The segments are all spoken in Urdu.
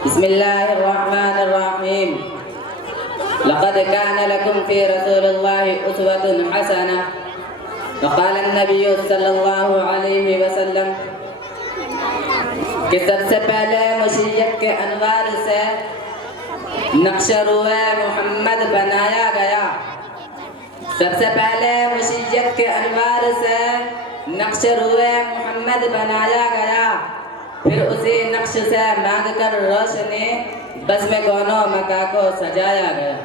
بسم الله الرحمن الرحيم. لقد كان لكم في رسول الله أسوة حسنة. وقال النبي صلی اللہ علیہ وسلم کہ سب سے پہلے مشیت کے انوار سے نقش روئے محمد بنایا گیا. سب سے پہلے مشیت کے انوار سے نقش روئے محمد بنایا گیا. پھر اسی نقش سے مانگ کر روشنی بزم کونوں مکہ کو سجایا گیا.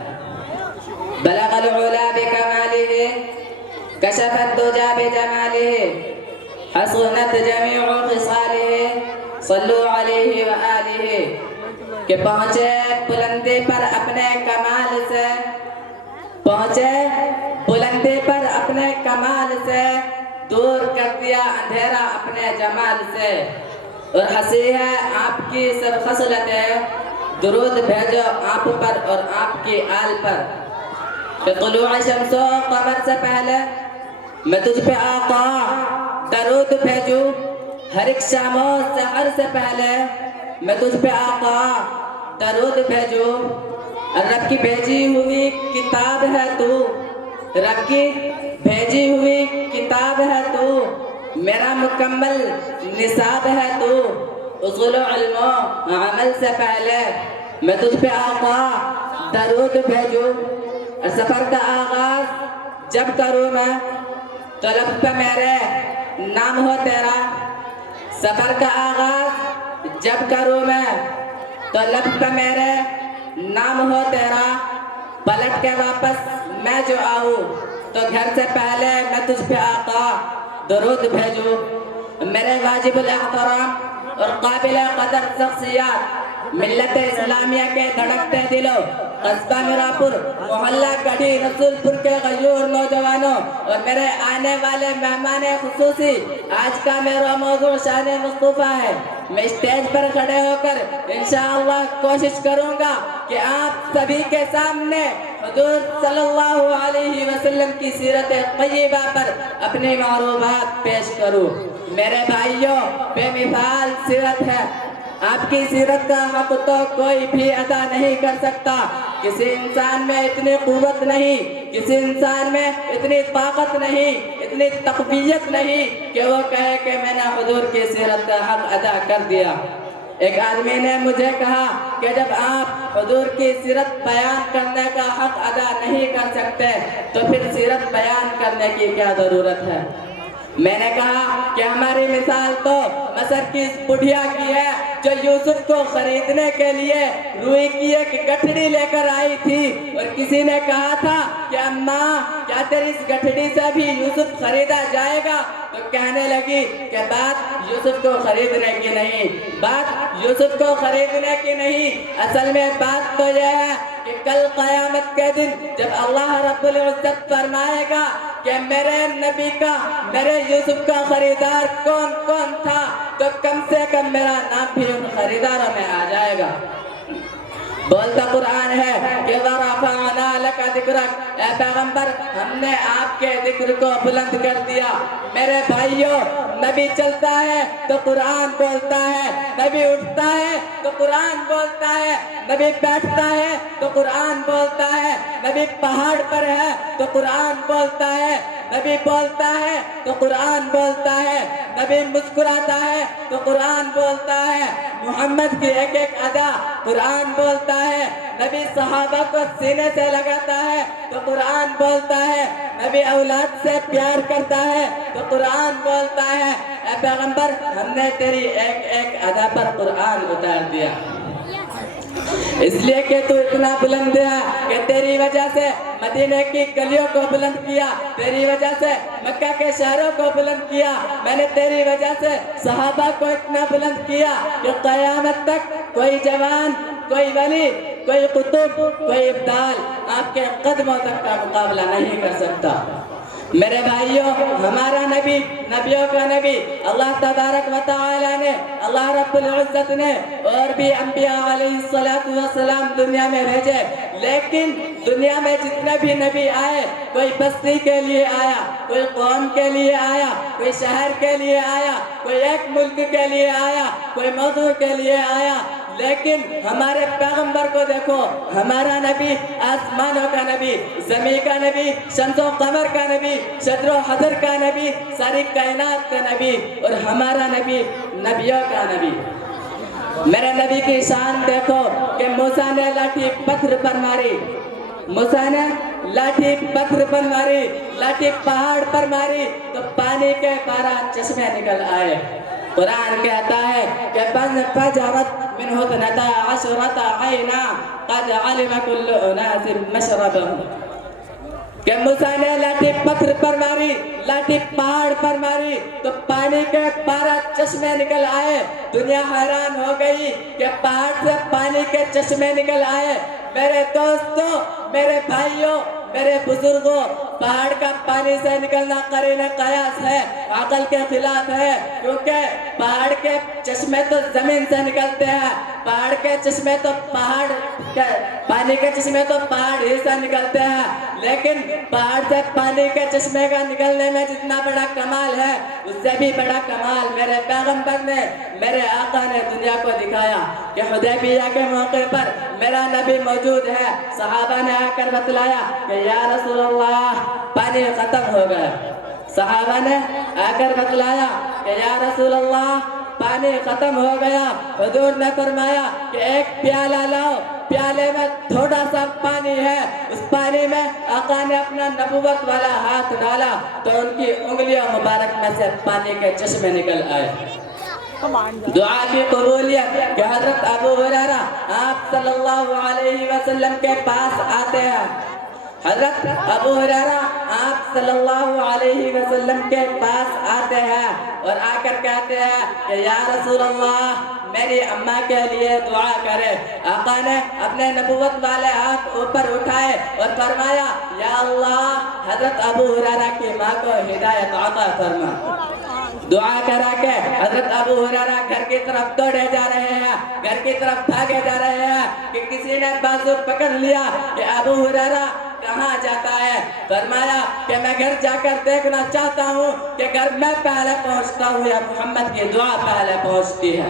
بلغ العلا بکمالہ کشف الدجى بجمالہ حسنت جمیع خصالہ صلو علیہ وآلہ. کہ پہنچے بلندی پر اپنے کمال سے، پہنچے بلندی پر اپنے کمال سے، دور کر دیا اندھیرا اپنے جمال سے. اور ہنسی ہے آپ کی سب خصلتیں، درود بھیجو آپ پر اور آپ کی آل پر. کہ طلوع شمس و قمر سے پہلے میں تجھ پہ آقا درود بھیجوں. ہر ایک شام و سحر سے پہلے میں تجھ پہ آقا درود بھیجوں. رب کی بھیجی ہوئی کتاب ہے تو، رب کی بھیجی ہوئی کتاب ہے تو، میرا مکمل نصاب ہے تو. اصول و علم و عمل سے پہلے میں تجھ پہ آقا درود بھیجوں. سفر کا آغاز جب کروں میں تو لب پہ میرے نام ہو تیرا. سفر کا آغاز جب کروں میں تو لب پہ میرے نام ہو تیرا. پلٹ کے واپس میں جو آؤں تو گھر سے پہلے میں تجھ پہ آقا درود بھیجوں. میرے واجب الاحترام اور قابل قدر شخصیات، ملت اسلامیہ کے دھڑکتے دلوں، قصبہ میرپور، محلہ گڑھی رسول پور کے غیور نوجوانوں اور میرے آنے والے مہمان خصوصی، آج کا میرا موضوع شان مصطفیٰ ہے. میں اسٹیج پر کھڑے ہو کر انشاءاللہ کوشش کروں گا کہ آپ سبھی کے سامنے حضور صلی اللہ علیہ وسلم کی سیرت طیبہ پر اپنی معروفات پیش کروں. میرے بھائیوں، بے مثال سیرت ہے. آپ کی سیرت کا حق تو کوئی بھی ادا نہیں کر سکتا. کسی انسان میں اتنی قوت نہیں، کسی انسان میں اتنی طاقت نہیں، اتنی تقویت نہیں کہ وہ کہے کہ میں نے حضور کی سیرت کا حق ادا کر دیا. ایک آدمی نے مجھے کہا کہ جب آپ حضور کی سیرت بیان کرنے کا حق ادا نہیں کر سکتے تو پھر سیرت بیان کرنے کی کیا ضرورت ہے؟ میں نے کہا کہ ہماری مثال تو مصر کی اس بڑھیا کی ہے جو یوسف کو خریدنے کے لیے روئی کی ایک گٹھڑی لے کر آئی تھی. اور کسی نے کہا تھا کہ اماں کیا تیری اس گٹھڑی سے بھی یوسف خریدا جائے گا؟ تو کہنے لگی کہ بات یوسف کو خریدنے کی نہیں، بات یوسف کو خریدنے کی نہیں، اصل میں بات تو یہ ہے کہ کل قیامت کے دن جب اللہ رب العزت فرمائے گا کہ میرے نبی کا، میرے یوسف کا خریدار کون کون تھا، تو کم سے کم میرا نام بھی ان خریداروں میں آ جائے گا. بولتا قرآن ہے کہ وَرَفَعْنَا لَكَ ذِكْرَكَ، اے پیغمبر ہم نے آپ کے ذکر کو بلند کر دیا. میرے بھائیوں، نبی چلتا ہے تو قرآن بولتا ہے، نبی اٹھتا ہے تو قرآن بولتا ہے، نبی بیٹھتا ہے تو قرآن بولتا ہے، نبی پہاڑ پر ہے تو قرآن بولتا ہے، نبی بولتا ہے تو قرآن بولتا ہے، نبی مسکراتا ہے تو قرآن بولتا ہے، محمد کی ایک ایک ادا قرآن بولتا ہے، نبی صحابہ کو سینے سے لگاتا ہے تو قرآن بولتا ہے، نبی اولاد سے پیار کرتا ہے تو قرآن بولتا ہے. اے پیغمبر ہم نے تیری ایک ایک ادا پر قرآن اتار دیا، اس لیے کہ تو اتنا بلند ہے کہ تیری وجہ سے مدینے کی گلیوں کو بلند کیا، تیری وجہ سے مکہ کے شہروں کو بلند کیا، میں نے تیری وجہ سے صحابہ کو اتنا بلند کیا کہ قیامت تک کوئی جوان، کوئی ولی، کوئی قطب، کوئی ابدال آپ کے قدموں تک کا مقابلہ نہیں کر سکتا. میرے بھائیوں، ہمارا نبی، نبیوں کا نبی، اللہ تبارک و تعالی نے، اللہ رب العزت نے اور بھی انبیاء علیہ السلام دنیا میں بھیجے، لیکن دنیا میں جتنے بھی نبی آئے کوئی بستی کے لیے آیا، کوئی قوم کے لیے آیا، کوئی شہر کے لیے آیا، کوئی ایک ملک کے لیے آیا، کوئی موضوع کے لیے آیا، لیکن ہمارے پیغمبر کو دیکھو، ہمارا نبی آسمانوں کا نبی، زمین کا نبی، شمس و قمر کا نبی، شجر و حجر کا نبی، ساری کائنات کا نبی، اور ہمارا نبی نبیوں کا نبی۔ میرے نبی کی شان دیکھو کہ موسیٰ نے لاٹھی پتھر پر ماری، موسیٰ نے لاٹھی پتھر پر ماری، لاٹھی پہاڑ پر ماری تو پانی کے 12 چشمے نکل آئے۔ قرآن کہتا ہے کہ فَجَرَتْ مِنْهُ اثْنَتَا عَشْرَةَ عَيْنًا قَدْ عَلِمَ كُلُّ أُنَاسٍ مَشْرَبَهُمْ، کہ موسیٰ نے لاٹھی پتھر پر ماری، لاٹھی پہاڑ پر ماری تو پانی کے 12 چشمے نکل آئے۔ دنیا حیران ہو گئی کہ پہاڑ سے پانی کے چشمے نکل آئے۔ میرے دوستوں، میرے بھائیوں، میرے بزرگوں، پہاڑ کا پانی سے نکلنا قرین قیاس ہے، عقل کے خلاف ہے، کیونکہ پہاڑ کے چشمے تو زمین سے نکلتے ہیں، پہاڑ کے چشمے تو پانی کے چشمے تو پہاڑ ہی سے نکلتے ہیں، لیکن پہاڑ سے پانی کے چشمے کا نکلنے میں جتنا بڑا کمال ہے، اس سے بھی بڑا کمال میرے پیغمبر نے، میرے آقا نے دنیا کو دکھایا کہ حدیبیہ کے موقع پر میرا نبی موجود ہے۔ صحابہ نے آ کر بتلایا کہ یا رسول اللہ پانی ختم ہو گیا۔ صحابہ نے آ کر بتلایا کہ یا رسول اللہ پانی ختم ہو گیا۔ حضور نے فرمایا کہ ایک پیالہ لاؤ، پیالے میں تھوڑا سا پانی ہے، اس پانی میں آقا نے اپنا نبوت والا ہاتھ ڈالا تو ان کی انگلیاں مبارک میں سے پانی کے چشمے نکل آئے۔ دعا کی قبولیت کہ حضرت ابو ہریرہ آپ صلی اللہ علیہ وسلم کے پاس آتے ہیں، حضرت ابو ہریرہ آپ صلی اللہ علیہ وسلم کے پاس آتے ہیں اور آ کر کہتے ہیں کہ یا رسول اللہ میری اماں کے لیے دعا کرے۔ آقا نے اپنے نبوت والے ہاتھ اوپر اٹھائے اور فرمایا یا اللہ حضرت ابو ہریرہ کی ماں کو ہدایت عطا فرما۔ دعا کرا کے حضرت ابو ہریرہ گھر کی طرف دوڑے جا رہے ہیں، گھر کی طرف بھاگے جا رہے ہیں کہ کسی نے بازو پکڑ لیا کہ ابو ہریرہ کہاں جاتا ہے؟ فرمایا کہ میں گھر جا کر دیکھنا چاہتا ہوں کہ گھر میں پہلے پہنچتا ہوں یا محمد کی دعا پہلے پہنچتی ہے۔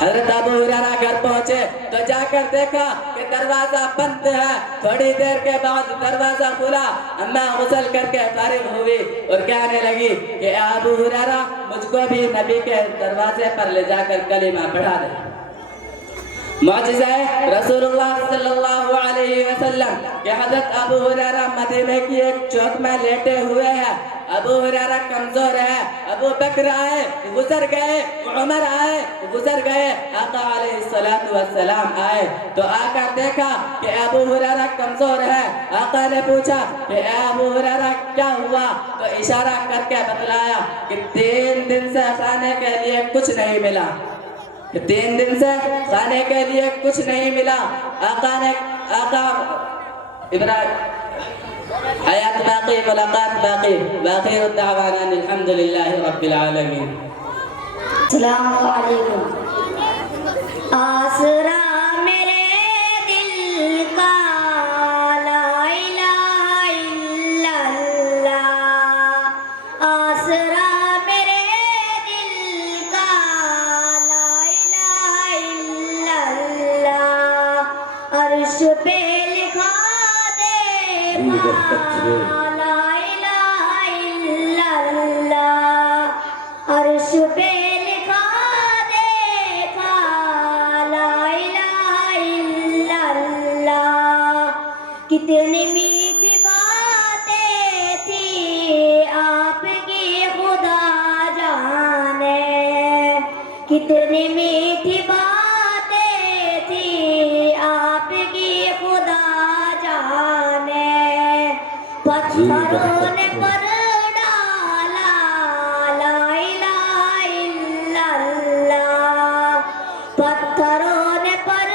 حضرت ابو ہریرہ گھر پہنچے تو جا کر دیکھا کہ دروازہ بند ہے۔ تھوڑی دیر کے بعد دروازہ کھلا، اماں غسل کر کے فارغ ہوئی اور کہنے لگی کہ ابو ہریرہ مجھ کو بھی نبی کے دروازے پر لے جا کر کلمہ پڑھا دے۔ معجزہ رسول اللہ صلی اللہ علیہ وسلم کہ حضرت ابو ہریرہ مدینے کی ایک چوک میں لیٹے ہوئے ہیں۔ ابو ہریرہ کمزور ہے، ابو بکر آئے گزر گئے، عمر آئے گزر گئے، آقا علیہ السلام آئے تو آ کر دیکھا کہ ابو ہریرہ کمزور ہے۔ آقا نے پوچھا کہ اے ابو ہریرہ کیا ہوا؟ تو اشارہ کر کے بتلایا کہ 3 دن سے کھانے کے لیے کچھ نہیں ملا، 3 دن سے کھانے کے لیے کچھ نہیں ملا۔ آقا ابراہیم حیات باقی، ملاقات باقی، وآخر الدعوانا الحمدللہ رب العالمین۔ السلام علیکم۔ آسرا میرے دل کا لا الہ الا اللہ، آسرا میرے دل کا لا الہ الا اللہ، عرش پہ لکھا دے لا الہ الا اللہ، عرش پہ لکھا دیکھا لا الہ الا اللہ، کتنی میٹھی باتیں تھی آپ کی خدا جانے، کتنی میٹھی باتیں تھی آپ کی خدا جانے، پتھروں نے پر ڈالا لا الہ الا اللہ، پتھروں نے پر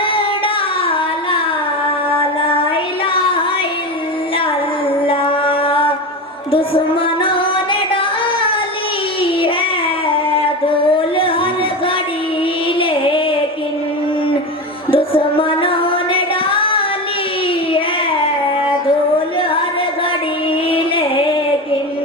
ڈالا لا الہ الا اللہ، دشمنوں نے ڈالی ہے دھول ہر گھڑی، لیکن دشمنوں نے ڈالی ہے دھول ہر گھڑی، لیکن